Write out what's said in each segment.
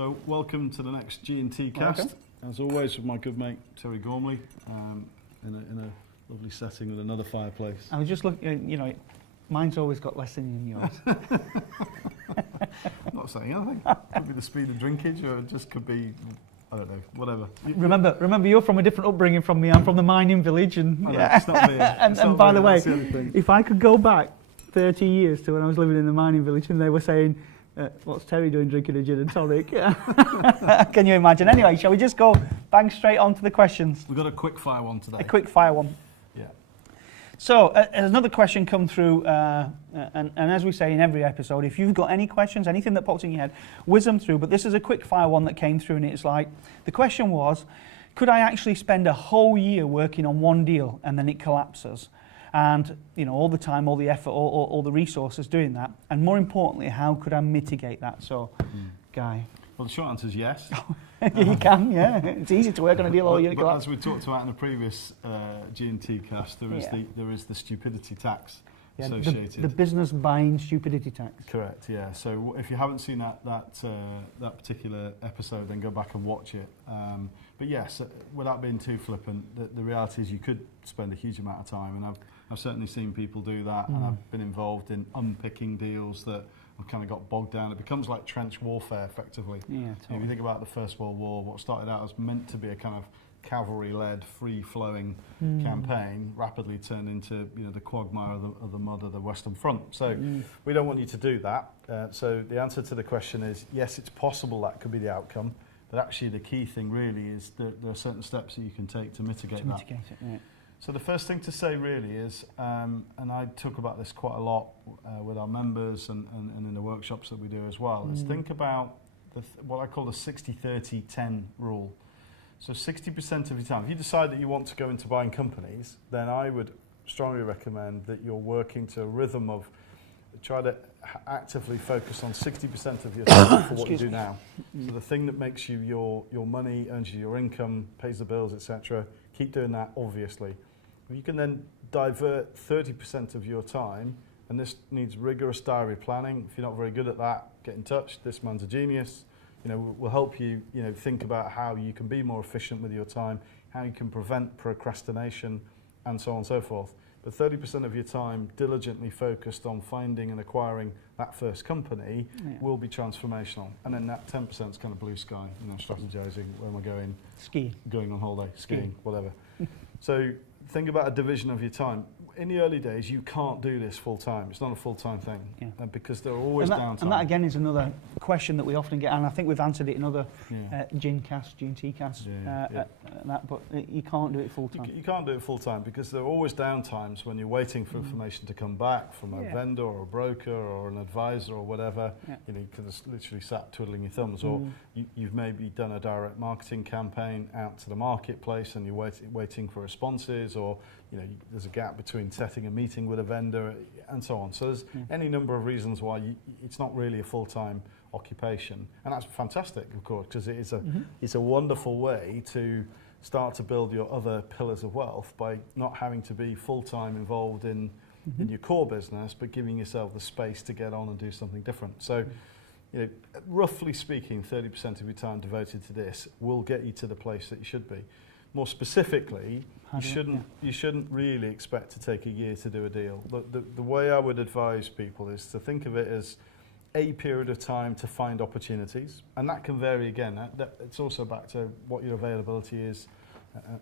So welcome to the next G&T cast. As always with my good mate Terry Gormley, in a lovely setting with another fireplace. I was just looking, mine's always got less than yours. I'm not saying anything. Could be the speed of drinkage, or it just could be, I don't know, whatever. Remember, you're from a different upbringing from me. I'm from the mining village, and it's not me. and by the way, if I could go back 30 years to when I was living in the mining village, and they were saying, "What's Terry doing drinking a gin and tonic?" Can you imagine? Anyway, shall we just go bang straight on to the questions? We've got a quick fire one today. A quick fire one. Yeah. So, another question come through, and as we say in every episode, if you've got any questions, anything that pops in your head, whiz them through. But this is a quick fire one that came through, and it's like, the question was, could I actually spend a whole year working on one deal and then it collapses? And, all the time, all the effort, all the resources doing that. And more importantly, how could I mitigate that? So, Guy. Well, the short answer is yes. You can, yeah. It's easy to work on a deal all year. But as we talked about in a previous G&T cast, there is the stupidity tax associated. The business buying stupidity tax. Correct, yeah. So if you haven't seen that particular episode, then go back and watch it. But yes, without being too flippant, the reality is you could spend a huge amount of time, and I've certainly seen people do that, and I've been involved in unpicking deals that have kind of got bogged down. It becomes like trench warfare, effectively. Yeah, totally. If you think about the First World War, what started out as meant to be a kind of cavalry-led, free-flowing campaign rapidly turned into the quagmire of the mud of the Western Front. So we don't want you to do that. So the answer to the question is yes, it's possible that could be the outcome, but actually the key thing really is that there are certain steps that you can take to mitigate that. So the first thing to say really is, and I talk about this quite a lot with our members and in the workshops that we do as well, is think about what I call the 60-30-10 rule. So 60% of your time, if you decide that you want to go into buying companies, then I would strongly recommend that you're working to a rhythm of try to actively focus on 60% of your time for what you do now. So the thing that makes you your money, earns you your income, pays the bills, etc., keep doing that, obviously. You can then divert 30% of your time, and this needs rigorous diary planning. If you're not very good at that, get in touch. This man's a genius. We'll help you, think about how you can be more efficient with your time, how you can prevent procrastination, and so on and so forth. But 30% of your time diligently focused on finding and acquiring that first company will be transformational. And then that 10% is kind of blue sky, strategizing, where am I going? Skiing. Going on holiday, skiing, whatever. So think about a division of your time. In the early days, you can't do this full time. It's not a full-time thing because there are always downtime. And that again is another question that we often get, and I think we've answered it in other G&T casts, but you can't do it full time. You can't do it full time because there are always downtimes when you're waiting for information to come back from a vendor or a broker or an advisor or whatever. You could have literally sat twiddling your thumbs, or you've maybe done a direct marketing campaign out to the marketplace and you're waiting for responses, or there's a gap between setting a meeting with a vendor and so on. So there's any number of reasons why it's not really a full-time occupation, and that's fantastic, of course, because it's a wonderful way to start to build your other pillars of wealth by not having to be full-time involved in your core business, but giving yourself the space to get on and do something different. So roughly speaking, 30% of your time devoted to this will get you to the place that you should be. More specifically, you shouldn't really expect to take a year to do a deal. The way I would advise people is to think of it as a period of time to find opportunities, and that can vary again. It's also back to what your availability is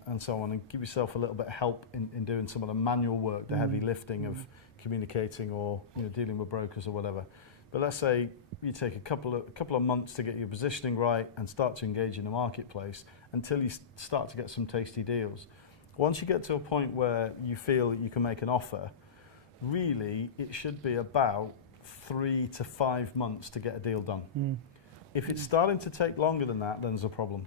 and so on, and give yourself a little bit of help in doing some of the manual work, the heavy lifting of communicating or dealing with brokers or whatever. But let's say you take a couple of months to get your positioning right and start to engage in the marketplace until you start to get some tasty deals. Once you get to a point where you feel that you can make an offer, really it should be about 3 to 5 months to get a deal done. If it's starting to take longer than that, then there's a problem.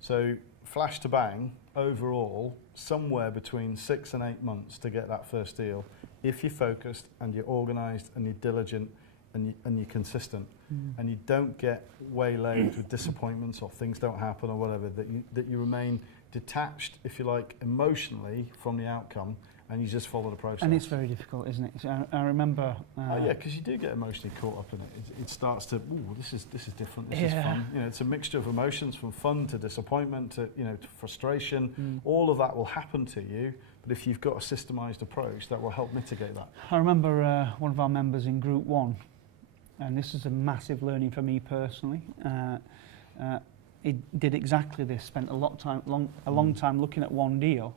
So flash to bang, overall, somewhere between 6 and 8 months to get that first deal, if you're focused and you're organised and you're diligent and you're consistent, and you don't get waylaid with disappointments or things don't happen or whatever, that you remain detached, if you like, emotionally from the outcome, and you just follow the process. And it's very difficult, isn't it? So I remember. Yeah, because you do get emotionally caught up in it. It starts to, ooh, this is different. This is fun. You know, it's a mixture of emotions, from fun to disappointment to to frustration. All of that will happen to you. But if you've got a systemised approach, that will help mitigate that. I remember one of our members in Group 1, and this is a massive learning for me personally. He did exactly this. Spent a long time looking at one deal,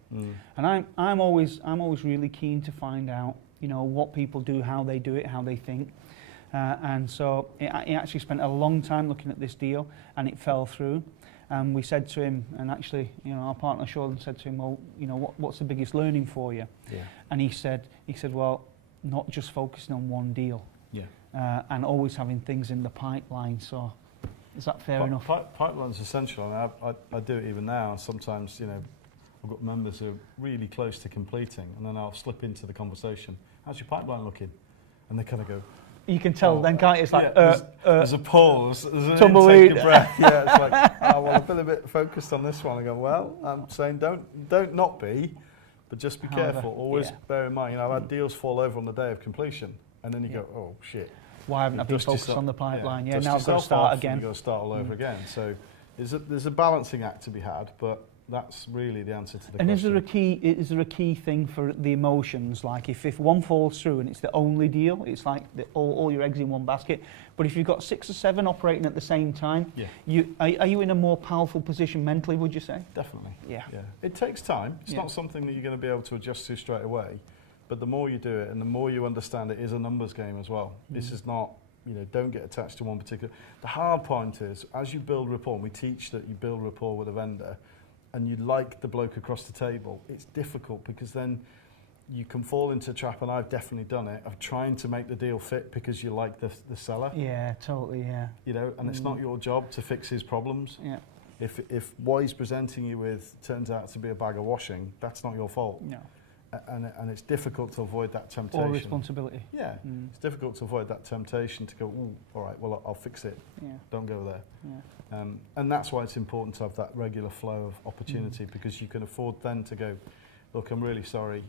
and I'm always really keen to find out, what people do, how they do it, how they think, and so he actually spent a long time looking at this deal, and it fell through. And we said to him, and actually, our partner Sean said to him, well, what's the biggest learning for you? Yeah. And he said, well, not just focusing on one deal, and always having things in the pipeline. So. Is that fair enough? Pipeline's essential, and I do it even now. Sometimes, I've got members who are really close to completing, and then I'll slip into the conversation. How's your pipeline looking? And they kind of go. You can tell then, can't you? It's like there's a pause, there's an tumbleweed. intake of breath. Yeah, it's like, well, I've been a bit focused on this one. I go, well, I'm saying don't not be, but just be careful. Always bear in mind, I've had deals fall over on the day of completion, and then you go, oh shit. Why haven't I been focused on the pipeline? Yeah, now I've got to start again. You've got to start all over again. So there's a balancing act to be had, but that's really the answer to the question. And is there a key thing for the emotions? Like if one falls through and it's the only deal, it's like all your eggs in one basket. But if you've got 6 or 7 operating at the same time, are you in a more powerful position mentally, would you say? Definitely. Yeah. It takes time. It's not something that you're going to be able to adjust to straight away. But the more you do it and the more you understand it is a numbers game as well. This is not, don't get attached to one particular. The hard point is, as you build rapport, and we teach that you build rapport with a vendor, and you like the bloke across the table, it's difficult because then you can fall into a trap, and I've definitely done it, of trying to make the deal fit because you like the seller. Yeah, totally, yeah. And it's not your job to fix his problems. Yeah. If what he's presenting you with turns out to be a bag of washing, that's not your fault. No. And it's difficult to avoid that temptation. Or responsibility. Yeah, it's difficult to avoid that temptation to go, ooh, all right, well, I'll fix it. Yeah. Don't go there. Yeah. And that's why it's important to have that regular flow of opportunity, because you can afford then to go, look, I'm really sorry.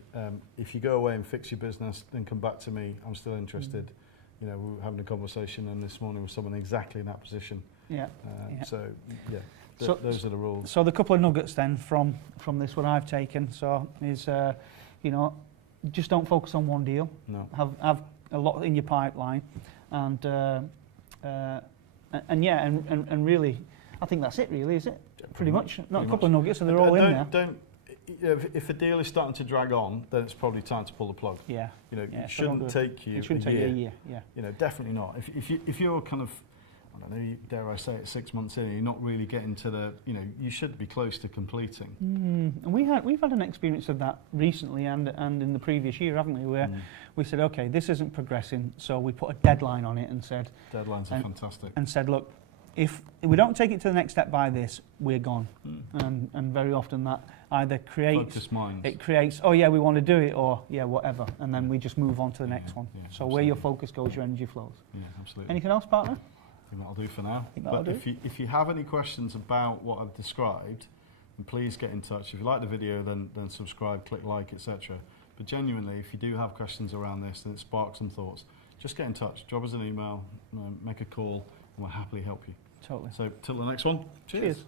If you go away and fix your business, then come back to me. I'm still interested. We were having a conversation and this morning with someone exactly in that position. So those are the rules. So the couple of nuggets then from this, what I've taken, is just don't focus on one deal. No. Have a lot in your pipeline, and really, I think that's it. Really, is it? Pretty much. Not a couple of nuggets, and they're all in there. If a deal is starting to drag on, then it's probably time to pull the plug. Yeah. It shouldn't take you. It shouldn't take you a year. Yeah. Definitely not. If you're kind of, I don't know, dare I say it, 6 months in, you're not really getting to the, you should be close to completing. And we've had an experience of that recently and in the previous year, haven't we? Where we said, okay, this isn't progressing, so we put a deadline on it and said. Deadlines are fantastic. And said, look, if we don't take it to the next step by this, we're gone. And very often that either creates, oh yeah, we want to do it, or yeah, whatever, and then we just move on to the next one. So absolutely. Where your focus goes, your energy flows. Yeah, absolutely. Anything else, partner? I think that'll do for now. But if you have any questions about what I've described, then please get in touch. If you like the video, then subscribe, click like, etc. But genuinely, if you do have questions around this and it sparks some thoughts, just get in touch. Drop us an email, make a call, and we'll happily help you. Totally. So till the next one. Cheers.